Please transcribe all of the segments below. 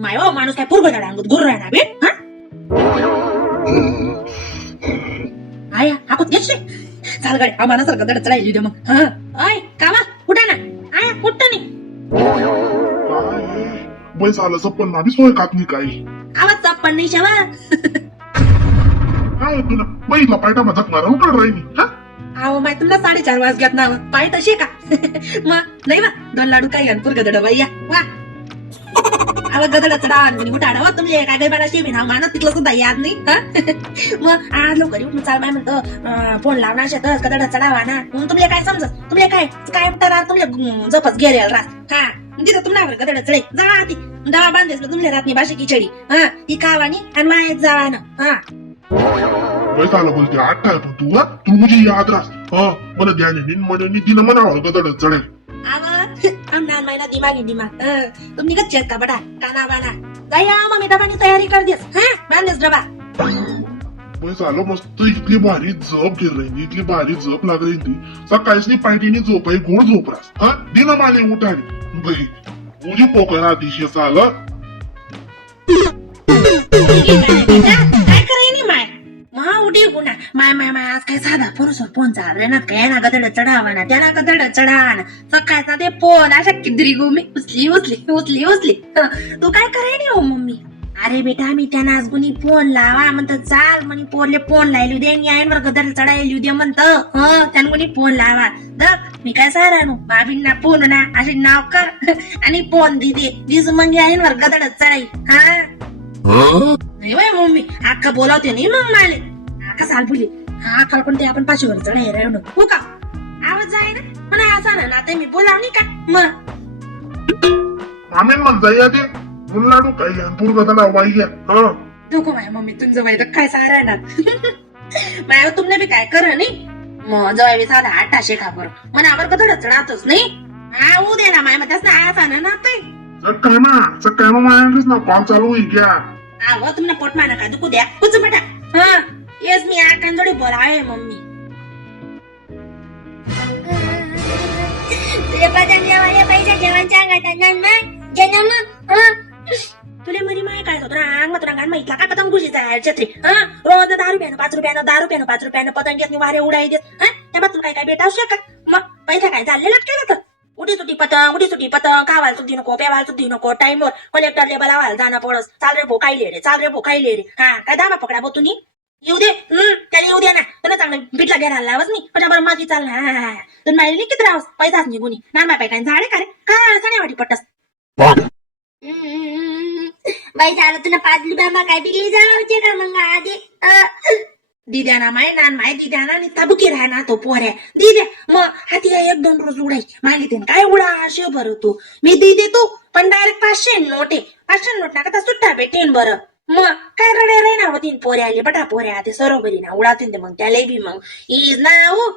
माय हो माणूस काय पूर्व अंगत गुरु राहणार बे हा आया हा कुठ घेतले चाल गाडी आम्हाला सारखं दड चढायली उद्या मग हा आय कामा कुठं ना आया कुठं नाही वय झालं सप्पन ना सोय कात नाही काही आवाज चप्पन नाही शेवा काय होतं ना बैला पायटा झकणार उकड राहिली हा अहो माय तुला 4:30 वाजल्यात ना पाय तसे का मग नाही वा 2 लाडू काय घाल पुर गदड बाई या वा अहो गदड चढा आणि उठाडा वा तुम्ही काय काय मला शेबी नाव मानत तिथलं सुद्धा याद नाही मग आज लवकर येऊन चाल माय म्हणतो फोन लावणार शेतच गदड चढावा ना मग तुम्हाला काय समजत तुम्हाला काय काय म्हणता तुमल्या जपच गेले रात हा तिथं तुम्हाला गदड चढे जा ती दवा बांधेस तुमल्या रातनी भाषी खिचडी हा ती कावानी आणि मायेत जावा ना हा वय झालं बोलते आठ काय पण तू तू मुझे याद रास मला ध्यान म्हणे दिन म्हणावं गदड चढेल नान महिना दिमागी दिमाग तुम्ही कच्चे का बटा काना बाना जाया मम्मी डबानी तयारी कर देस हा बांधेस डबा वय झालं मस्त इतकी भारी झोप घेत राहिली इतकी भारी झोप लाग राहिली ती सकाळीच पायटीने झोप आहे गोड झोप रास हा दिन माले उठाली बाई तुझी पोकळा दिशे चालं काय करायनी माय महा उठी गुन्हा माय माय माय आज काय साधा पुरुषवर फोन चाललाय ना काय ना गदड चढावा ना त्याला गदड चढा ना सकाळचा ते फोन अशा किदरी गोमी उचली उचली उचली उचली तू काय करायनी हो मम्मी अरे बेटा मी त्यांना आज गुणी फोन लावा म्हणत चाल म्हणे पोरले फोन लायलू दे यायवर गदड चढायलू दे म्हणत त्यान गुणी फोन लावा दक मी काय सारा नो बाबींना फोन ना असे नाव कर आणि फोन दे दिस मग यायवर गदड चढाई हा नाही बाय मम्मी अक्का बोलावते नाही मग माले अक्का साल बोली हा अक्का कोणते आपण पाचीवर चढाय राहून हो का आवाज जाय ना म्हणा असा ना आता मी बोलाव नाही का मग आम्ही म्हणता या ते लाडू काय पूर्वताला वाईया नको माय मम्मी तुमचं माहित काय सारा ना माय तुमने बी काय कर नाही मग जवळ बी साधा 800 खा बरं म्हणा आपण कधड चढातच नाही हा उद्या ना माय मग असा ना ते सकाळ ना कॉल चालू होईल क्या अहो तुम्हाला पोट माना का दुखू द्या कुच बेटा हा येस मी आकांजोडी बोलावे मम्मी तुला पतंग लावायला पैसे जेवणच्या अंगात जन्म तुले मरी माय काय होतं अंग मात्र अंगात माहितला काय पतंग घुशीचा आहे छत्री रोज 10 रुपयानं 5 रुपयानं 5 रुपयानं पतंग घेत वारे उडाई देत त्यापासून काय काय बेटा का मग पैसा काय चाललेला काय तर उडी सुटी पतंग खावायला सुद्धी नको पेवायला सुद्धी नको टाइमवर कलेक्टर लेबल आवायला जाणं पडस चाल रे भो खायले रे हा काय दाबा पकडा बो तुम्ही येऊ दे त्याला येऊ द्या ना तुला चांगलं पिठला घ्यायला लावच मी पण बरं माझी चाल ना तर माहिती किती राहस पैसाच निघुनी नामा पाय काय झाडे का रे काय असं नाही वाटी पट्टस बाई झालं तुला 5 रुपया काय बिगली जावायचे का मग आधी दिद्या ना माय नान माय दिद्या ना निता बुकी राहा ना तो पोऱ्या दिद्या मग हाती 1-2 रोज उडाई मागिते काय उडा असे बरं तू मी दी देतो पण डायरेक्ट 500 नोट आहे 500 नोट ना का सुट्टा भेटेन बरं मग काय रडे रे ना होतीन पोऱ्या आले बटा पोऱ्या ते सरोबरी ना उडातीन ते मग त्याला बी मग इज ना हो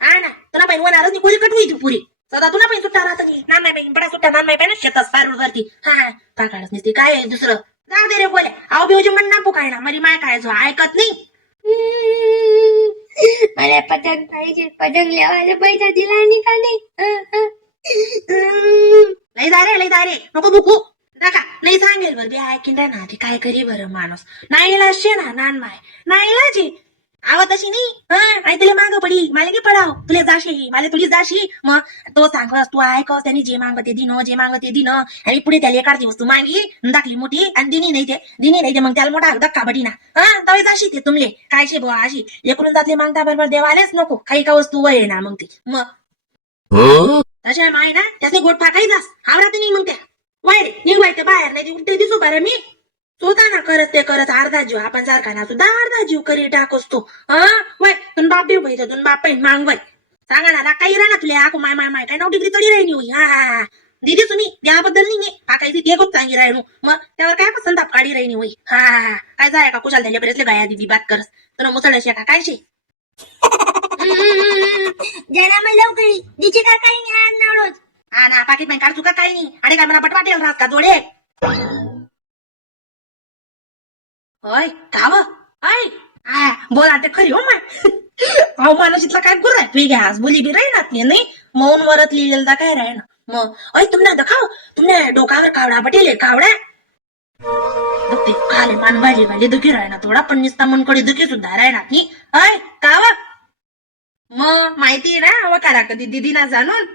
हा ना तुला पाहिजे वनारच नी कोली कटवी ती पुरी सदा तुला पाहिजे सुट्टा राहत नाही नान माय बडा सुट्टा नान माय पाहिजे शेतात सारूड वरती हा पाकाळच नसते काय दुसरं जा दे रे बोल्या अहो बेवजे म्हण ना पुकाय ना मरी माय काय जो ऐकत नाही मला पतंग पाहिजे पतंग लावायला पैसा दिला नाही का नाही लय दारे नको दुखू नका नाही सांगेल बरं बी ऐकीन ना ते काय करी बरं माणूस नाहीला शे ना नान माय नाहीला जी आवा तशी नाही आणि तुला माग पडी मला की पडाव तुला जाशी मला तुझी जाशी मग तो सांगस तू ऐकस त्यांनी जे मागते दिन आणि पुढे त्याला एखादी वस्तू मागी दाखली मोठी आणि दिनी नाही ते मग त्याला मोठा धक्का बडी ना तवे जाशी ते तुमले काय शे बुवा अशी एकूण जातले मागता बरोबर देवालेच नको काही का वस्तू वय ना मग ती मग तशा माय ना त्याचे गोठ टाकाय जास आवडत नाही मग त्या वाय निघवाय ते बाहेर नाही उलटे दिसू बरं मी स्वतः ना करत अर्धा जीव आपण सारखा ना सुद्धा अर्धा जीव करी टाकस तू वय तुम बाप देऊ पाहिजे तुम बाप पाहिजे मांग वय सांगा ना काही राहा ना तुला आकू माय काय 9 डिग्री तरी राहिली होई हा दीदी तुम्ही त्याबद्दल नाही पाकायची ते खूप चांगली राहिलो मग त्यावर काय पसंत काढी राहिली होई हा काय जाय का कुशाल त्याच्या बरेचले गाया दिदी बात करस तुला मुसळशी का काय शे जना मला लवकर दिचे का काही नाही नावडोच हा ना पाकिट नाही काढू का काही नाही आणि काय मला पटवाटेल राहत का जोडे होय काव आय बोला ते खरी हो माय अहो मानसितला काय गुर आहे घ्या बोली बी राही ना नाही मौन वरत लिहिलेला काय राही ना मग तुम्ही दाखव तुमने डोकावर कावडा पटेल कावडा बघते खाले मान भाजी भाजी दुखी राहणार थोडा पण निसता मनकडे दुखी सुद्धा राहणार नाही अय कावा मग माहिती ना व करा कधी दिदी ना जाणून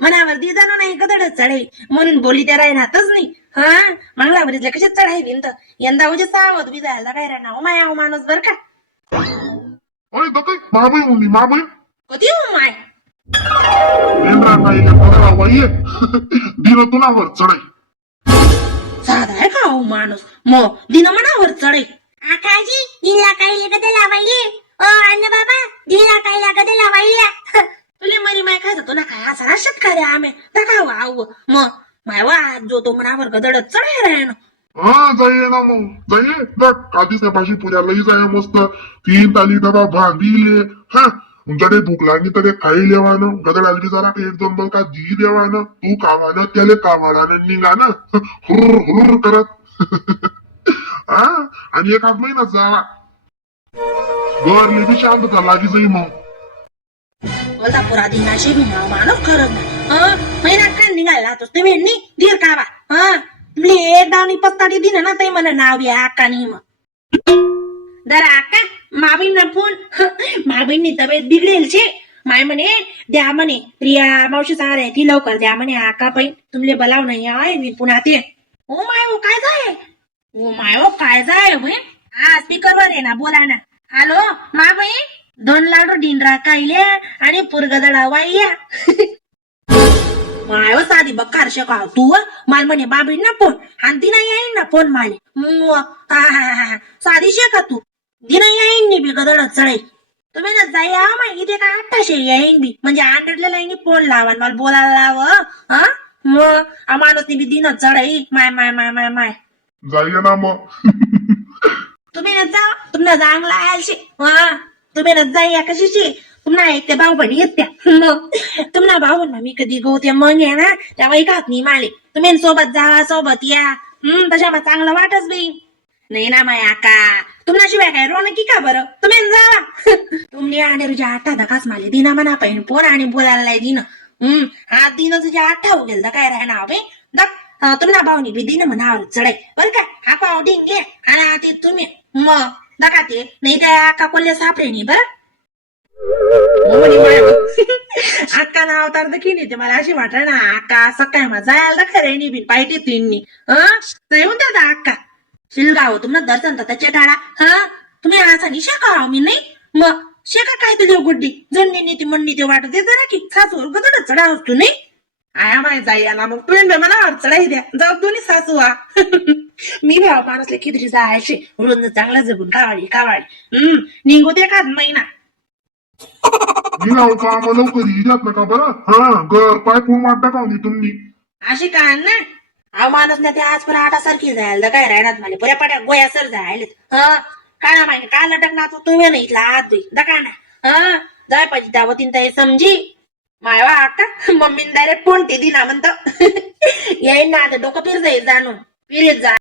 मनावर दी जाणून नाही कदडच चढाई म्हणून बोली त्या राहणारच नाही हा मंगळावरीतल्या कशाच चढाई भिंत यंदा म्हणजे सावध बी जायला काय राहणार माया माणूस बर का अरे दकाई माबई मुली माबई कधी माय रेंद्रा काहीले पदरा वाये दिन तुनावर चढाई साधा आहे का हो माणूस मग दिन मनावर चढाई आकाजी दिला काही लगत लावायले ओ अन्न बाबा दिला काही लागत लावायल्या तुले मरी माय खायचं तुला काय असा शेतकरी आम्ही टाकावं आव मग माय वा जो तो मनावर गदडत चढाई राहणं हा जाईये ना मग जाईये दक आधीच त्या भाजी पुण्यालाही जाय मस्त 3 ताली डबा भांदिले हा जडे भूक लागली तर काही लेवानं गदड आलगी जरा एक दोन बल का दी देवानं तू कावानं त्याले कावाडानं निघानं हुर हुर करत हा आणि एक आध महिना जावा गरली बी शांतता लागी जाई मग कोल्हापुरात दिनाशी बी माणूस खरंच ना महिना काय निघायला राहतोस तुम्ही नी धीर कावा तुमले एक दावणी पत्ताडी दिन ना ते मला नाव बी आका नाही मग दरा आका माबीन फोन माबींनी तब्येत बिघडेल छे माय म्हणे द्या म्हणे प्रिया मावशी सांगा रे ती लवकर द्या म्हणे आका पण तुमले बोलाव नाही आहे मी पुन्हा ते ओ माय ओ काय जाय ओ माय ओ काय जाय बहीण हा स्पीकर वर आहे ना बोला ना हॅलो मा बहीण 2 लाडू डिंडरा कायले आणि पुरगदडा वाईया माय साधी बक्कार शेका तू माल म्हणे बाबी ना फोन आणि ती नाही येईन ना फोन माले साधी शेका तू दिना येईन नी बी गदडत चढाई तुम्ही ना जाई माय इथे काय 800 येईन बी म्हणजे 100 लाईनी फोन लावा मला बोलायला लाव हा मग माणूस बी दिन चढाई माय माय माय माय माय जाईये ना मग तुम्ही ना जा तुम्हाला चांगला आलशी हा तुम्ही ना जाई कशीशी पुन्हा एक ते भाऊ बहिणी येत्या मग तुम्हाला भाऊ ना मी कधी गोते मग आहे ना तेव्हा ऐकात नाही माले तुम्ही सोबत जा सोबत या तशा मग चांगलं वाटच बी नाही ना माया का तुम्हाला शिवाय काय रोनकी का बरं तुम्ही जा तुम्ही आणि तुझ्या 8 धकाच माले दिना म्हणा पाहिजे पोर आणि बोलायला दिन हा दिन तुझ्या 8 हो गेल काय राहणार हवे दक तुम्हाला भाऊनी बी दिन म्हणावं चढाई बरं का हा पाव डिंगे आणि ते तुम्ही मग दका ते नाही त्या आका कोल्हे सापडे नाही बरं आका नाव तर की नाही ते मला अशी वाटत ना आका सकाळी मग जायला खरे नाही बिन पाहिजे तिन्ही जाऊन द्या आका शिलगाव तुम्हाला दर्शन तर त्याचे टाळा हा तुम्ही असा नाही शेका मी नाही मग शेका काय तुझ्या गुड्डी जणनी ती म्हणणी ते वाटत दे जरा की सासूवर गदड चढा असतो नाही आया माय जाई ना मग तुम्ही मला चढाई द्या जाऊ दोन्ही सासू मी भाव माणसले किती जायचे रोज चांगला जगून कावाडी निघू दे का महिना निघाव का आम्हाला लवकर येत नका बरं हा घर पाय फोन वाटता का तुम्ही अशी काय ना अहो माणूस ना ते आज पण आटासारखी जायला काय राहणार मला पुऱ्या पाट्या गोयासर जायलेत काय माहिती काय लटकणार तुम्ही नाही इथला हात दुई दका ना जाय पाहिजे त्यावतीन ते समजी मायवा आका मम्मीन डायरेक्ट फोन ते दिना म्हणत येईन ना आता डोकं फिर जाईल जाणून फिरत जा